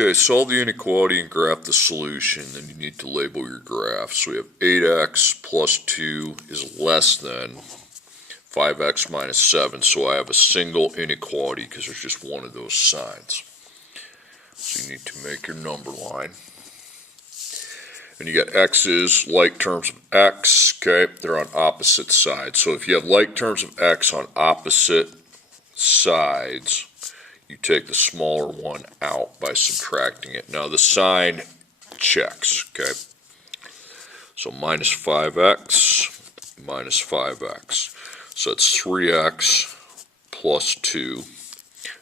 Okay, solve the inequality and graph the solution. Then you need to label your graph. So we have 8x plus 2 is less than 5x minus 7. So I have a single inequality because there's just one of those signs. So you need to make your number line. And you got x's, like terms of x, okay, they're on opposite sides. So if you have like terms of x on opposite sides, you take the smaller one out by subtracting it. Now the sign checks, okay? So minus 5x minus 5x. So it's 3x plus 2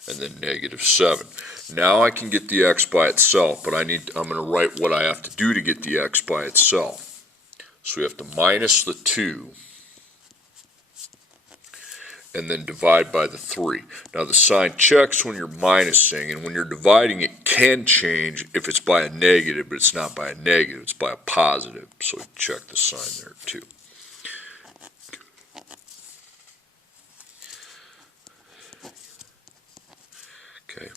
and then negative 7. Now I can get the x by itself, but I'm going to write what I have to do to get the x by itself. So we have to minus the 2 and then divide by the 3. Now the sign checks when you're minusing, and when you're dividing it can change if it's by a negative, but it's not by a negative, it's by a positive. So check the sign there too. Okay,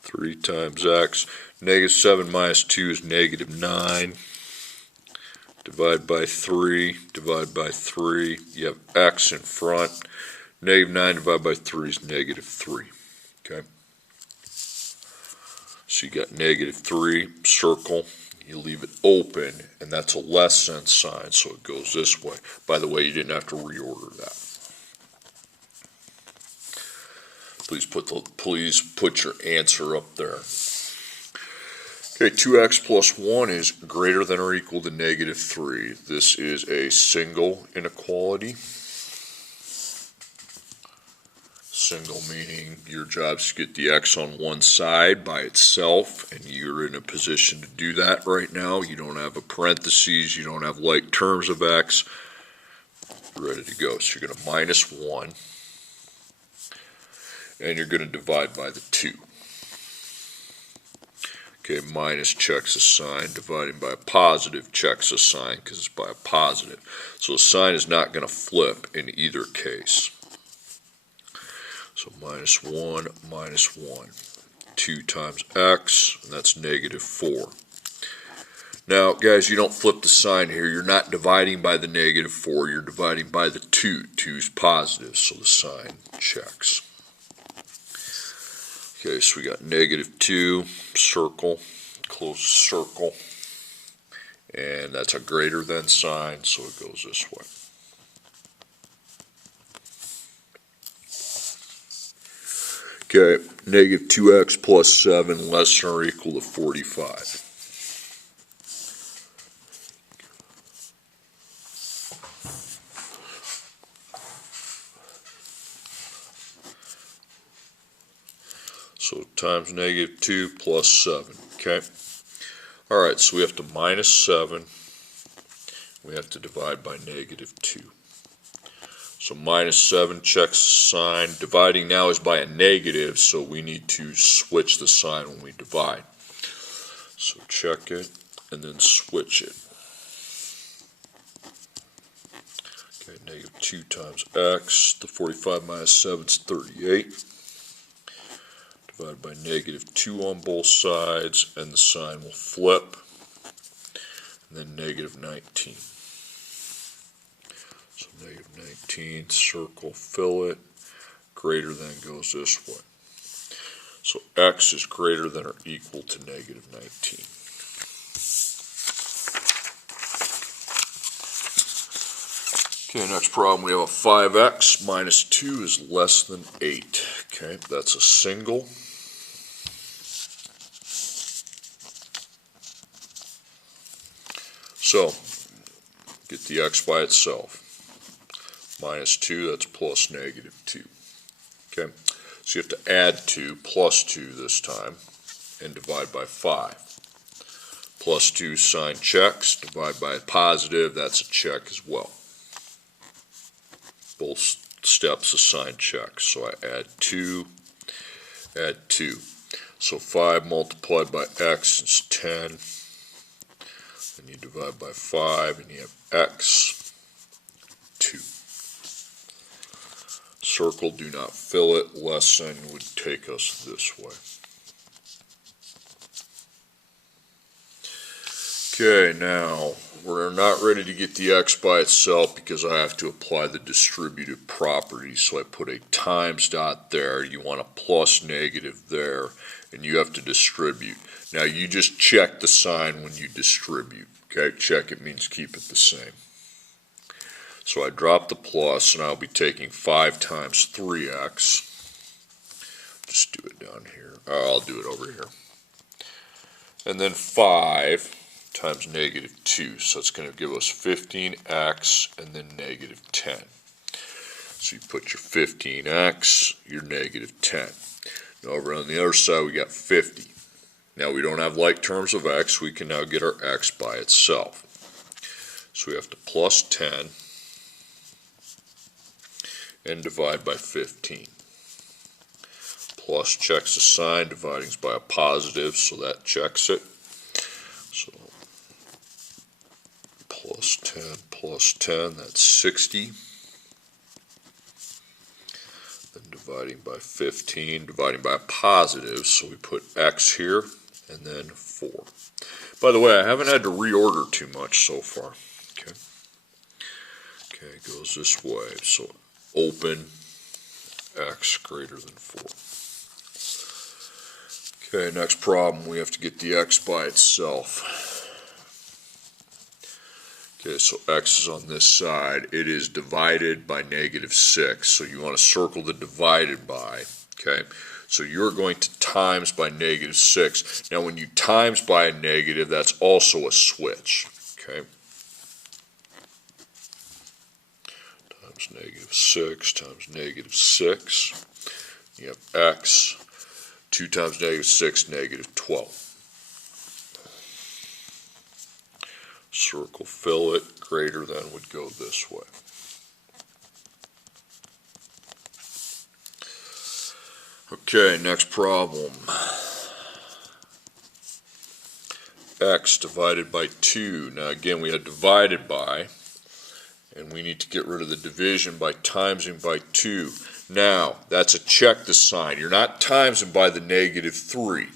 3 times x, negative 7 minus 2 is negative 9. Divide by 3, divide by 3, you have x in front. Negative 9 divided by 3 is negative 3, okay? So you got negative 3, circle, you leave it open, and that's a less than sign, so it goes this way. By the way, you didn't have to reorder that. Please put your answer up there. Okay, 2x plus 1 is greater than or equal to negative 3. This is a single inequality. Single meaning your job is to get the x on one side by itself, and you're in a position to do that right now. You don't have a parentheses, you don't have like terms of x. You're ready to go. So you're going to minus 1, and you're going to divide by the 2. Okay, minus checks a sign, dividing by a positive checks a sign because it's by a positive. So the sign is not going to flip in either case. So minus 1, 2 times x, and that's negative 4. Now, guys, you don't flip the sign here. You're not dividing by the negative 4. You're dividing by the 2. 2 is positive, so the sign checks. Okay, so we got negative 2, circle, close circle, and that's a greater than sign, so it goes this way. Okay, negative 2x plus 7 less than or equal to 45. So times negative 2 plus 7, okay? All right, so we have to minus 7. We have to divide by negative 2. So minus 7 checks the sign. Dividing now is by a negative, so we need to switch the sign when we divide. So check it and then switch it. Okay, negative 2 times x. The 45 minus 7 is 38. Divided by negative 2 on both sides, and the sign will flip. And then negative 19. So negative 19, circle, fill it, greater than goes this way. So x is greater than or equal to negative 19. Okay, next problem, we have a 5x minus 2 is less than 8. Okay, that's a single. So, get the x by itself. Minus 2, that's plus negative 2. Okay, so you have to add 2, plus 2 this time, and divide by 5. Plus 2 sign checks, divide by a positive, that's a check as well. Both steps a sign check. So I add 2, add 2. So 5 multiplied by x is 10. And you divide by 5, and you have x, 2. Circle, do not fill it. Less than would take us this way. Okay, now we're not ready to get the x by itself because I have to apply the distributive property. So I put a times dot there, you want a plus negative there, and you have to distribute. Now you just check the sign when you distribute. Okay, check it means keep it the same. So I drop the plus and I'll be taking 5 times 3x. Just do it down here. I'll do it over here. And then 5 times negative 2. So it's going to give us 15x and then negative 10. So you put your 15x, your negative 10. Now over on the other side we got 50. Now we don't have like terms of x. We can now get our x by itself. So we have to plus 10 and divide by 15. Plus checks the sign, dividing is by a positive, so that checks it. So plus 10, that's 60. Then dividing by 15, dividing by a positive, so we put x here and then 4. By the way, I haven't had to reorder too much so far. Okay, it goes this way. So open x greater than 4. Okay, next problem, we have to get the x by itself. Okay, so x is on this side. It is divided by negative 6. So you want to circle the divided by. Okay, so you're going to times by negative 6. Now when you times by a negative, that's also a switch. Okay, times negative 6 times negative 6. You have x. 2 times negative 6, negative 12. Circle fill it, greater than would go this way. Okay, next problem. X divided by 2. Now again, we had divided by, and we need to get rid of the division by timesing by 2. Now, that's a check the sign. You're not timesing by the negative 3.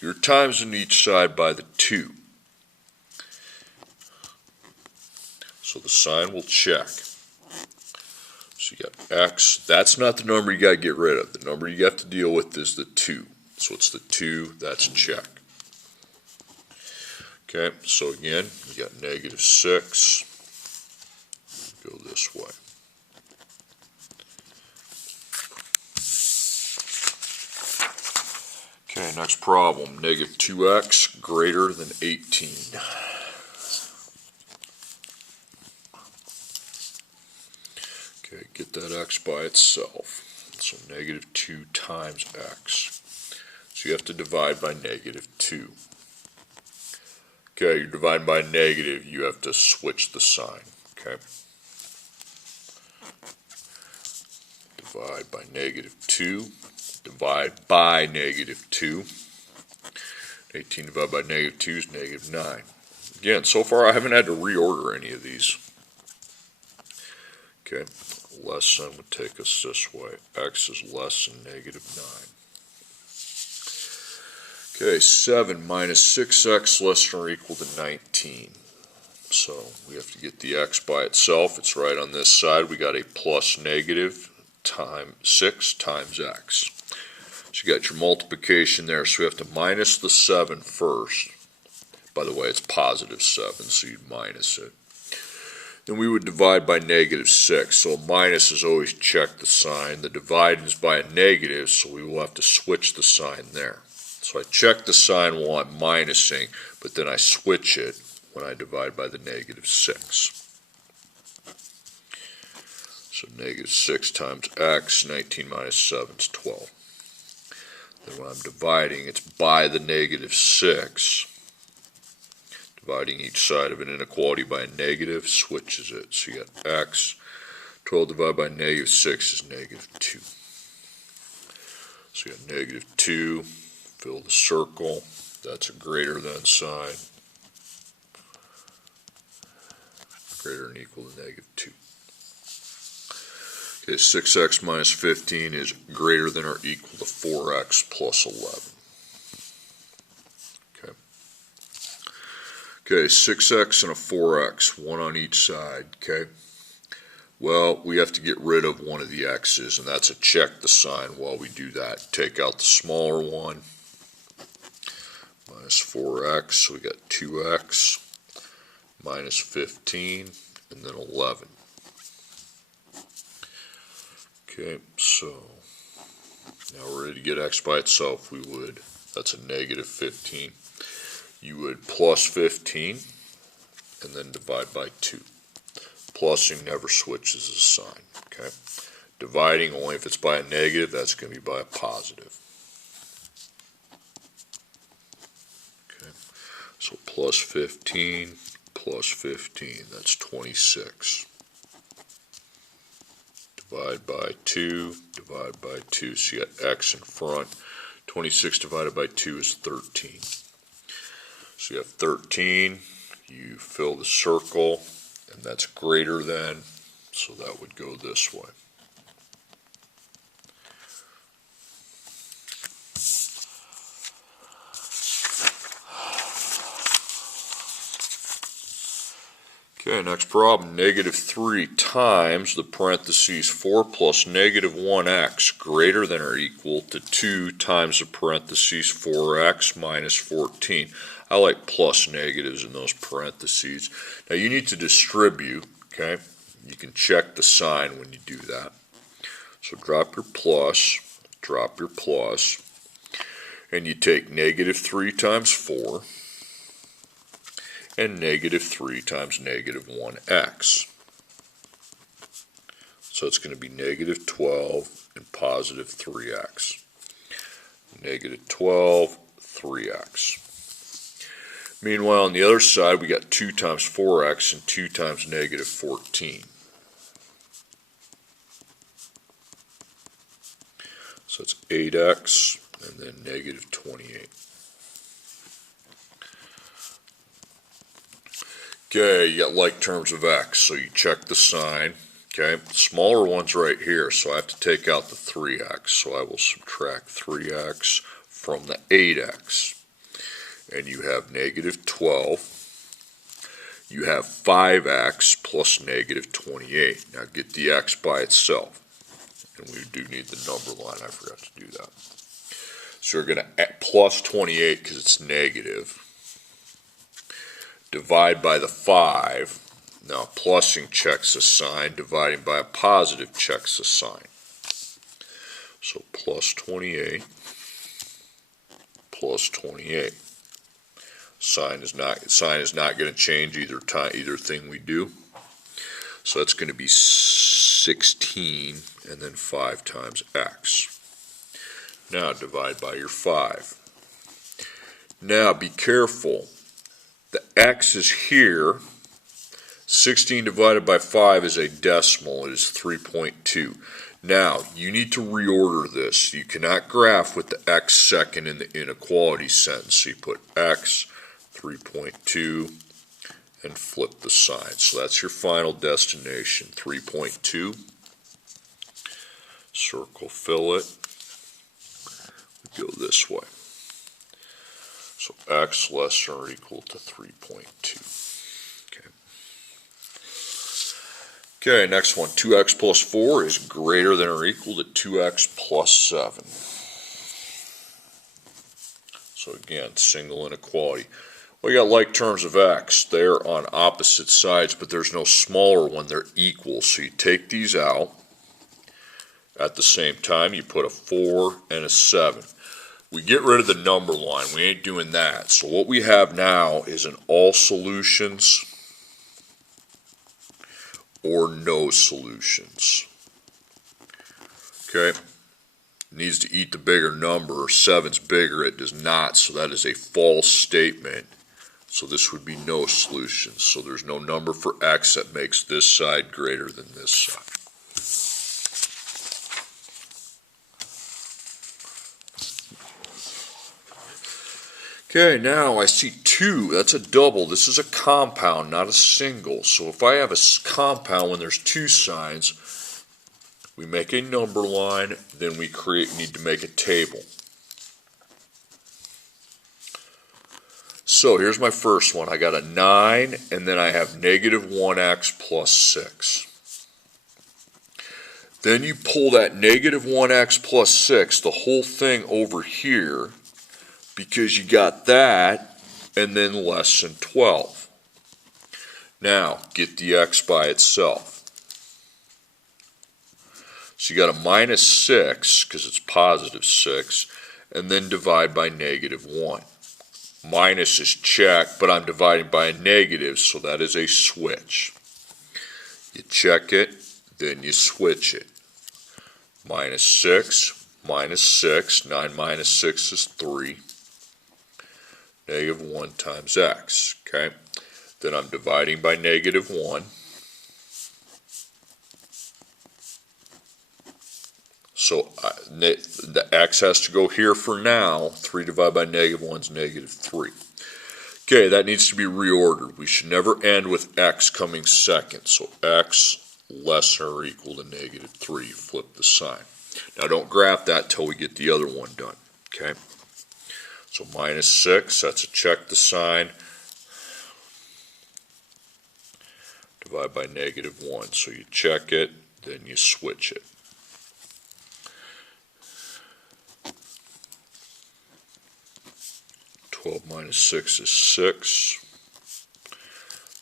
You're timesing each side by the 2. So the sign will check. So you got x. That's not the number you got to get rid of. The number you have to deal with is the 2. So it's the 2, that's check. Okay, so again, we got negative 6. Go this way. Okay, next problem, negative 2x greater than 18. Okay, get that x by itself. So negative 2 times x. So you have to divide by negative 2. Okay, you're dividing by negative, you have to switch the sign. Okay. Divide by negative 2. Divide by negative 2. 18 divided by negative 2 is negative 9. Again, so far I haven't had to reorder any of these. Okay, less than would take us this way. X is less than negative 9. Okay, 7 minus 6x less than or equal to 19. So we have to get the x by itself. It's right on this side. We got a plus negative times 6 times x. So you got your multiplication there, so we have to minus the 7 first. By the way, it's positive 7, so you'd minus it. Then we would divide by negative 6, so minus is always check the sign. The dividing is by a negative, so we will have to switch the sign there. So I check the sign while I'm minusing, but then I switch it when I divide by the negative 6. So negative 6 times x, 19 minus 7 is 12. Then when I'm dividing, it's by the negative 6. Dividing each side of an inequality by a negative switches it. So you got x. 12 divided by negative 6 is negative 2. So you got negative 2. Fill the circle. That's a greater than sign. Greater than or equal to negative 2. Okay, 6x minus 15 is greater than or equal to 4x plus 11. Okay. Okay, 6x and a 4x, one on each side, okay? Well, we have to get rid of one of the x's, and that's a check the sign while we do that. Take out the smaller one, minus 4x, so we got 2x, minus 15, and then 11. Okay, so now we're ready to get x by itself. We would, that's a negative 15. You would plus 15, and then divide by 2. Plussing never switches the sign, okay? Dividing, only if it's by a negative, that's going to be by a positive. Okay, so plus 15, that's 26. Divide by 2, so you got x in front. 26 divided by 2 is 13. So you have 13, you fill the circle, and that's greater than, so that would go this way. Okay, next problem, negative 3 times the parentheses 4 plus negative 1x greater than or equal to 2 times the parentheses 4x minus 14. I like plus negatives in those parentheses. Now you need to distribute, okay? You can check the sign when you do that. So drop your plus, and you take negative 3 times 4, and negative 3 times negative 1x. So it's going to be negative 12 and positive 3x. Negative 12, 3x. Meanwhile, on the other side, we got 2 times 4x and 2 times negative 14. So it's 8x and then negative 28. Okay, you got like terms of x, so you check the sign. Okay, the smaller one's right here, so I have to take out the 3x. So I will subtract 3x from the 8x. And you have negative 12. You have 5x plus negative 28. Now get the x by itself. And we do need the number line, I forgot to do that. So we're going to plus 28 because it's negative. Divide by the 5. Now plussing checks the sign, dividing by a positive checks the sign. So plus 28, plus 28. Sign is not going to change either thing we do. So that's going to be 16 and then 5 times x. Now divide by your 5. Now be careful. The x is here. 16 divided by 5 is a decimal. It is 3.2. Now, you need to reorder this. You cannot graph with the x second in the inequality sentence. So you put x, 3.2, and flip the sign. So that's your final destination, 3.2. Circle, fill it. We go this way. So x less than or equal to 3.2. Okay, next one, 2x plus 4 is greater than or equal to 2x plus 7. So again, single inequality. Well, you got like terms of x. They're on opposite sides, but there's no smaller one. They're equal. So you take these out. At the same time, you put a 4 and a 7. We get rid of the number line. We ain't doing that. So what we have now is an all solutions or no solutions. Okay, needs to eat the bigger number. 7's bigger, it does not, so that is a false statement. So this would be no solutions. So there's no number for x that makes this side greater than this side. Okay, now I see 2. That's a double. This is a compound, not a single. So if I have a compound when there's 2 signs, we make a number line, then we need to make a table. So here's my first one. I got a 9, and then I have negative 1x plus 6. Then you pull that negative 1x plus 6, the whole thing over here, because you got that, and then less than 12. Now, get the x by itself. So you got a minus 6, because it's positive 6, and then divide by negative 1. Minus is checked, but I'm dividing by a negative, so that is a switch. You check it, then you switch it. Minus 6, 9 minus 6 is 3. Negative 1 times x, okay? Then I'm dividing by negative 1. So the x has to go here for now. 3 divided by negative 1 is negative 3. Okay, that needs to be reordered. We should never end with x coming second. So x less than or equal to negative 3. Flip the sign. Now don't graph that till we get the other one done. Okay? So minus 6, that's a check the sign. Divide by negative 1. So you check it, then you switch it. Minus 6 is 6,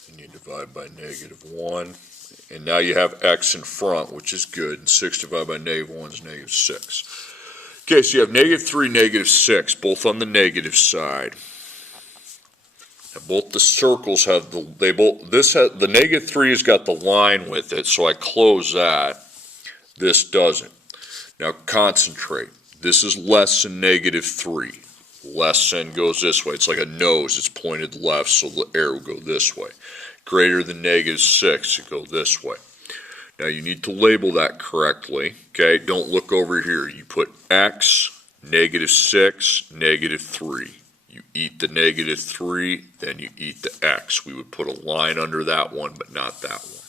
and you divide by negative 1, and now you have x in front, which is good, and 6 divided by negative 1 is negative 6. Okay, so you have negative 3, negative 6, both on the negative side. Now both the circles have the negative 3 has got the line with it, so I close that. This doesn't. Now concentrate. This is less than negative 3. Less than goes this way. It's like a nose. It's pointed left, so the arrow will go this way. Greater than negative 6, it go this way. Now you need to label that correctly. Okay, don't look over here. You put x, negative 6, negative 3. You eat the negative 3, then you eat the x. We would put a line under that one, but not that one.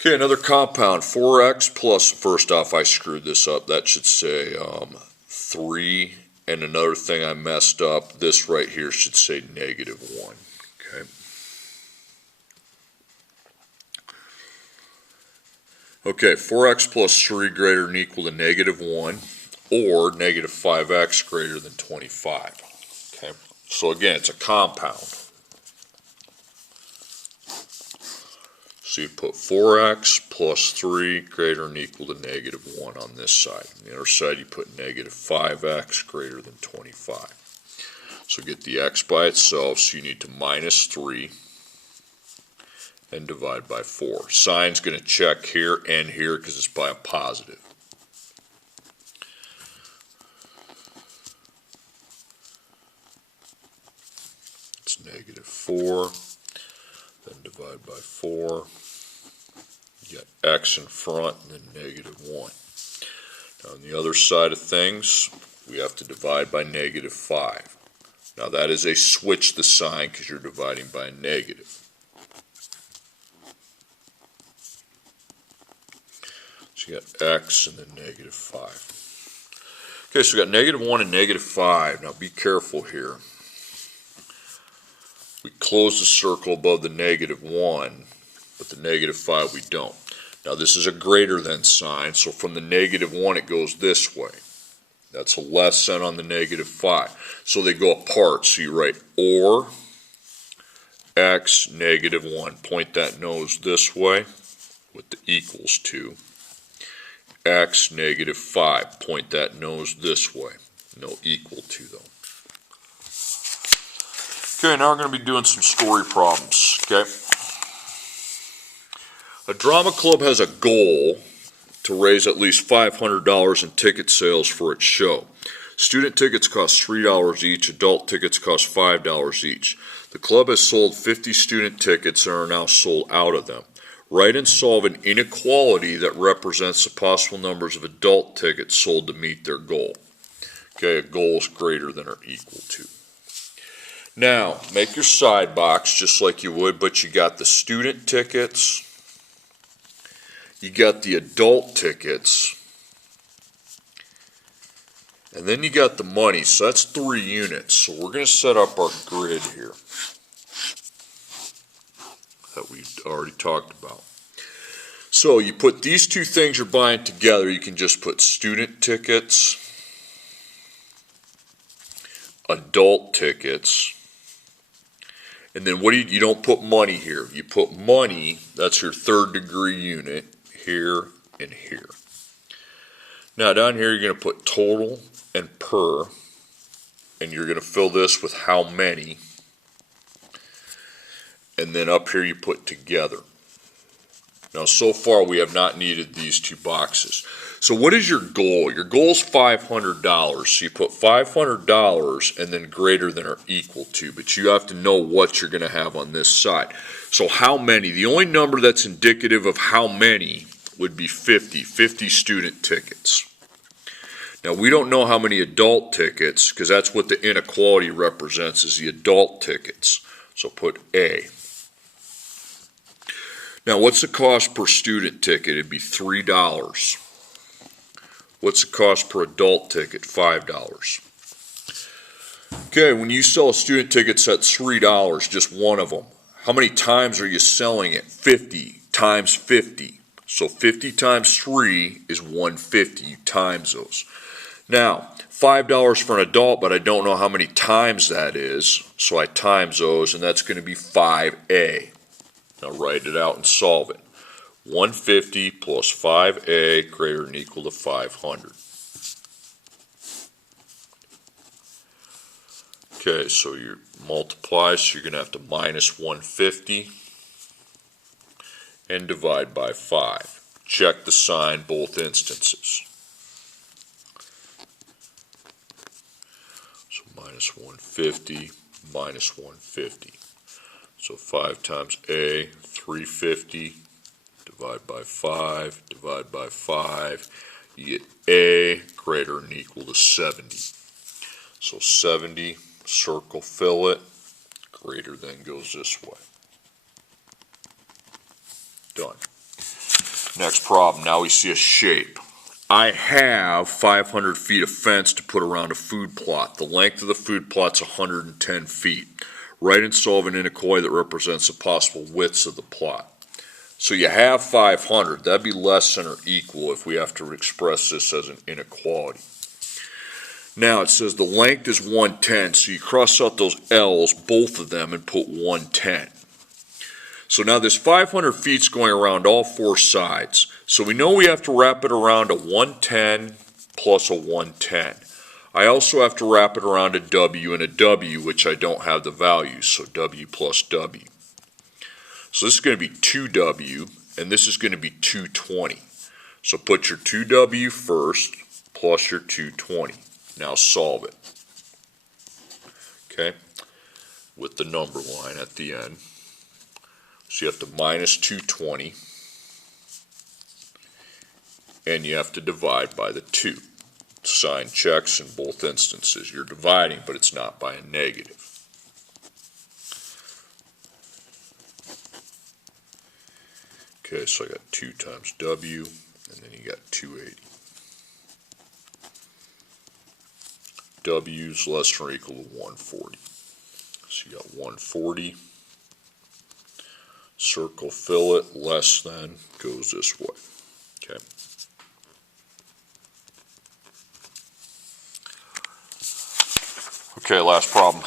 Okay, another compound. 4x plus, first off, I screwed this up. That should say 3, and another thing I messed up, this right here should say negative 1. Okay. Okay, 4x plus 3 greater than or equal to negative 1, or negative 5x greater than 25. Okay, so again, it's a compound. So you put 4x plus 3 greater than or equal to negative 1 on this side. On the other side, you put negative 5x greater than 25. So get the x by itself, so you need to minus 3 and divide by 4. Sign's going to check here and here because it's by a positive. It's negative 4. Then divide by 4. You got x in front and then negative 1. Now on the other side of things, we have to divide by negative 5. Now that is a switch the sign because you're dividing by a negative. So you got x and then negative 5. Okay, so we got negative 1 and negative 5. Now be careful here. We close the circle above the negative 1, but the negative 5 we don't. Now this is a greater than sign, so from the negative 1 it goes this way. That's a less than on the negative 5. So they go apart, so you write or x negative 1. Point that nose this way with the equals to. X negative 5. Point that nose this way. No equal to though. Okay, now we're going to be doing some story problems, okay? A drama club has a goal to raise at least $500 in ticket sales for its show. Student tickets cost $3 each, adult tickets cost $5 each. The club has sold 50 student tickets and are now sold out of them. Write and solve an inequality that represents the possible numbers of adult tickets sold to meet their goal. Okay, a goal is greater than or equal to. Now, make your side box just like you would, but you got the student tickets, you got the adult tickets, And then you got the money, so that's 3 units. So we're going to set up our grid here that we already talked about. So you put these two things you're buying together. You can just put student tickets, adult tickets, and then what do you don't put money here. You put money, that's your 3rd degree unit, here and here. Now down here you're going to put total and per, and you're going to fill this with how many, and then up here you put together. Now so far we have not needed these 2 boxes. So what is your goal? Your goal is $500. So you put $500 and then greater than or equal to, but you have to know what you're going to have on this side. So how many? The only number that's indicative of how many would be 50 student tickets. Now we don't know how many adult tickets, because that's what the inequality represents, is the adult tickets. So put A. Now what's the cost per student ticket? It'd be $3. What's the cost per adult ticket? $5. Okay, when you sell a student ticket at $3, just one of them, how many times are you selling it? 50 times 50. So 50 times 3 is 150. You times those. Now, $5 for an adult, but I don't know how many times that is, so I times those, and that's going to be 5A. Now write it out and solve it. 150 plus 5A greater than or equal to 500. Okay, so you multiply, so you're going to have to minus 150 and divide by 5. Check the sign both instances. So minus 150, minus 150. So 5 times A, 350, divide by 5, divide by 5. You get A greater than or equal to 70. So 70, circle fill it, greater than goes this way. Done. Next problem, now we see a shape. I have 500 feet of fence to put around a food plot. The length of the food plot's 110 feet. Write and solve an inequality that represents the possible widths of the plot. So you have 500. That'd be less than or equal if we have to express this as an inequality. Now it says the length is 110, so you cross out those L's, both of them, and put 110. So now this 500 feet's going around all 4 sides. So we know we have to wrap it around a 110 plus a 110. I also have to wrap it around a W and a W, which I don't have the values, so W plus W. So this is going to be 2W, and this is going to be 220. So put your 2W first, plus your 220. Now solve it. Okay, with the number line at the end. So you have to minus 220, and you have to divide by the 2. Sign checks in both instances. You're dividing, but it's not by a negative. Okay, so I got 2 times W, and then you got 280. W is less than or equal to 140. So you got 140. Circle fill it, less than, goes this way. Okay. Okay, last problem.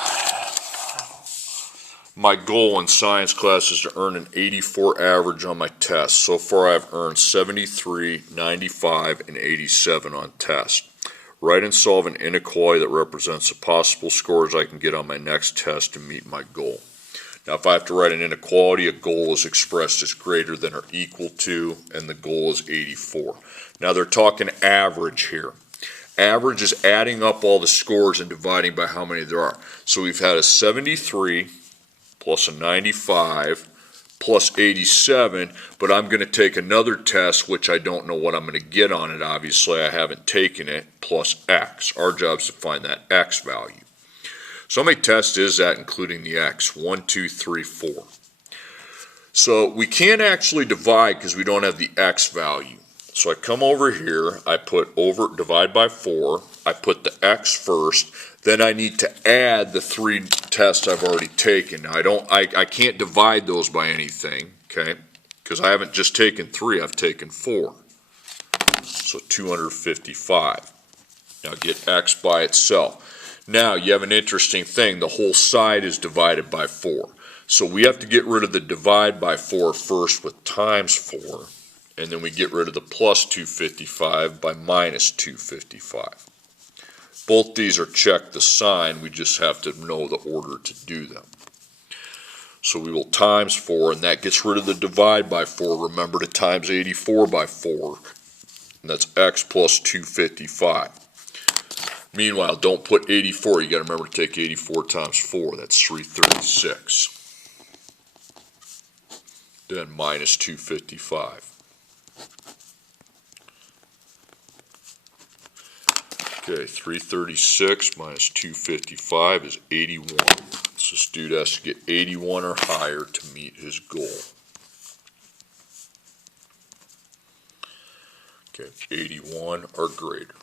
My goal in science class is to earn an 84 average on my test. So far I've earned 73, 95, and 87 on test. Write and solve an inequality that represents the possible scores I can get on my next test to meet my goal. Now if I have to write an inequality, a goal is expressed as greater than or equal to, and the goal is 84. Now they're talking average here. Average is adding up all the scores and dividing by how many there are. So we've had a 73 plus a 95 plus 87, but I'm going to take another test, which I don't know what I'm going to get on it. Obviously, I haven't taken it, plus X. Our job is to find that X value. So how many tests is that, including the X? 1, 2, 3, 4. So we can't actually divide because we don't have the X value. So I come over here, I put divide by 4, I put the x first, then I need to add the 3 tests I've already taken. Now I can't divide those by anything, okay? Because I haven't just taken 3, I've taken 4. So 255. Now get x by itself. Now you have an interesting thing, the whole side is divided by 4. So we have to get rid of the divide by 4 first with times 4. And then we get rid of the plus 255 by minus 255. Both these are checked the sign, we just have to know the order to do them. So we will times 4, and that gets rid of the divide by 4. Remember to times 84 by 4, and that's x plus 255. Meanwhile, don't put 84, you got to remember to take 84 times 4, that's 336. Then minus 255. Okay, 336 minus 255 is 81. So student has to get 81 or higher to meet his goal. Okay, 81 or greater.